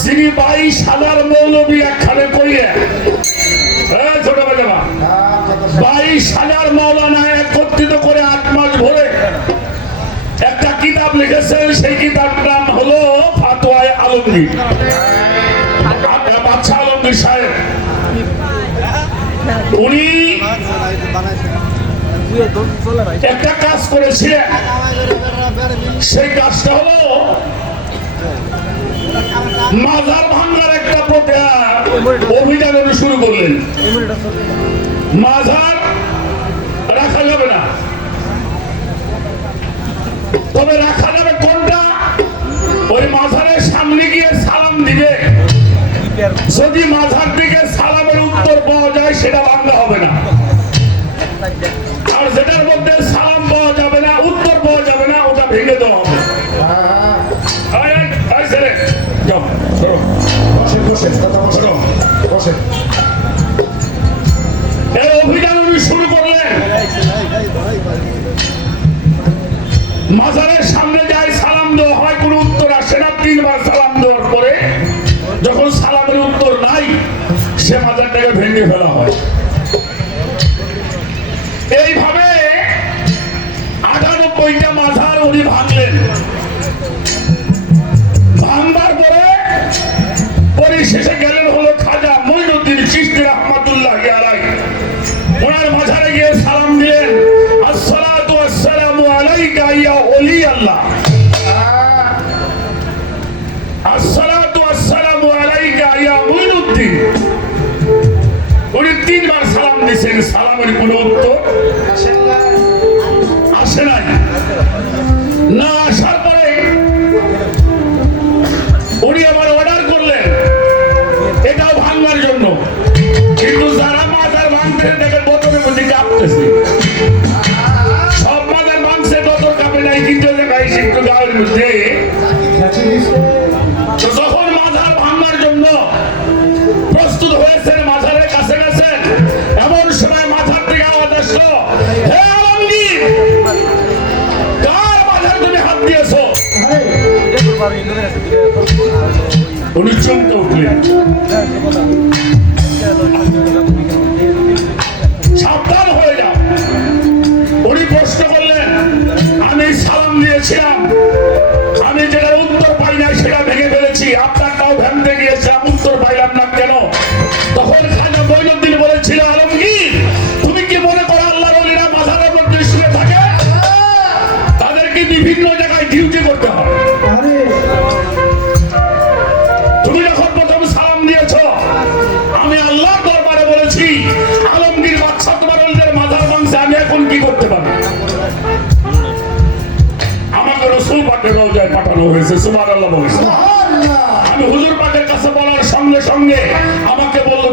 যিনি বাইশ হাজার মৌলবী একখানে হ্যাঁ, ছোট বাজাবা বাইশ হাজার মৌলানা একত্রিত করে আট মাস ভরে একটা কিতাব লিখেছেন সেই কিতাবটার নাম হলো ফাতোয়ায় আলমগীর। বাচ্চা আলমগীর সাহেব উনি একটা কাজ করেছিলেন। সেই কাজটা হলো মাজার ভাঙ্গার একটা প্রক্রিয়া অভিযান উনি শুরু করলেন। মাজার রাখা যাবে না। তবে রাখা যাবে কোনটা? ওই মাঝারের সামনে গিয়ে সালাম দিবে। যদি মাঝার দিকে সালামের উত্তর পাওয়া যায়, সেটা ভাঙ্গা হবে না। মাজারের সামনে যায় সালাম দেওয়া হয়, কোনো উত্তর আসে না, তিনবার সালাম দেওয়ার পরে যখন সালামের উত্তর নাই, সে মাজারটাকে ভেঙে ফেলা হয়। এইভাবে আটানব্বইটা উনি ভাঙলেন। ভাঙবার পরে পরিশেষে গেলেন হলো খাজা রহমাতুল্লাহ আলাই ওনার মাঝারে গিয়ে সালাম দিলেন, আসসালামু ওলি আল্লাহ উনি তিনবার সালাম দিয়েছেন সালামের কোনো কিন্তু একটু মধ্যে যখন মাজার ভাঙবার জন্য প্রস্তুত হয়েছেন মাজারের কাছে গেছেন এমন সময় মাথার থেকে আওয়াজ আসলো, হে মাথার তুমি হাত দিয়েছ? উনি চমকে উঠলেন। বিভিন্ন জায়গায় ডিউটি করতে হয়। তুমি যখন প্রথম সালাম দিয়েছ আমি আল্লাহর দরবারে বলেছি আলমগীর বাদশা তোমার মাথার মাংসে আমি এখন কি করতে পারি? আমাকে রসুল পাকের রোজায় পাঠানো হয়েছে সুমার আল্লাহ আমি হুজুর পাকের কাছে বলার সঙ্গে সঙ্গে আমাকে বলল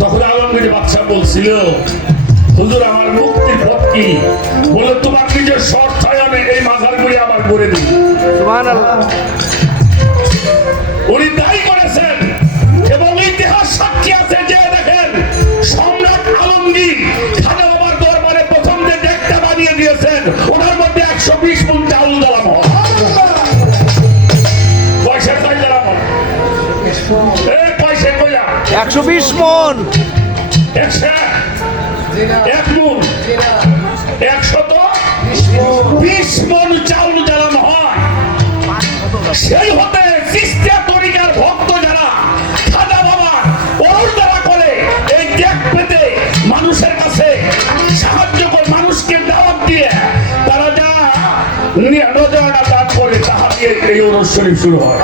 তখন আলমগীর বাচ্চা বলছিল, হুজুর, আমার মুক্তির পথ কি? বলে, তোমার নিজের আমি এই মাথারগুলি আমার করে দিই একশো বিশ মন। একশো এক মন। একশত বিশ মন চাউল জ্বালানো হয়। সেই হতে সিস্টিয়া তরিকার ভক্ত যারা খাজা বাবা ওর দ্বারা করে এই ট্যাগ পেতে মানুষের কাছে সাহায্য করে মানুষকে দাওয়াত দিয়ে তারা যা নজরানা দান করে তাহা দিয়ে এই শরীফ শুরু হয়।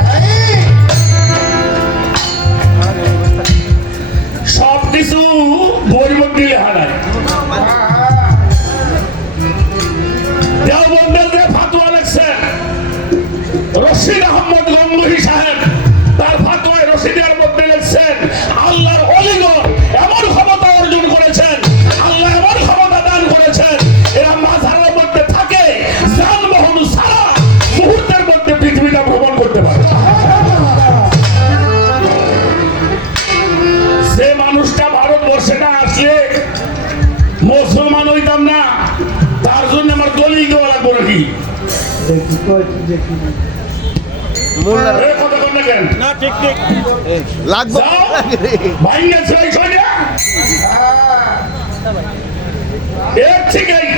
রশিদ আহমদ গঙ্গুহি সাহেব, তার ফাতোয়ায় রশিদের মধ্যে লিখছেন, আল্লাহর অলিগর এমন ক্ষমতা অর্জন করেছেন, আল্লাহ এমন ক্ষমতা দান করেছেন, এরা মাথার মধ্যে থাকে, যানবাহন সারা মুহূর্তের মধ্যে পৃথিবীটা ভ্রমণ করতে পারে সে মানুষটা ভারতবর্ষে না আসলে মুসলমান হইতাম না, তার জন্য আমার দলিল দেওয়া লাগবো নাকি? দেখি। থেকেই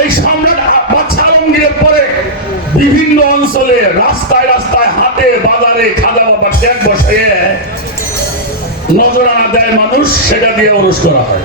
এই সম্রাট বাদশাহ আলমগীরের পরে বিভিন্ন অঞ্চলে রাস্তায় রাস্তায় হাটে বাজারে খাজা বাবার ট্যাগ বসিয়ে নজরানা দেয় মানুষ সেটা দিয়ে অনুষ করা হয়।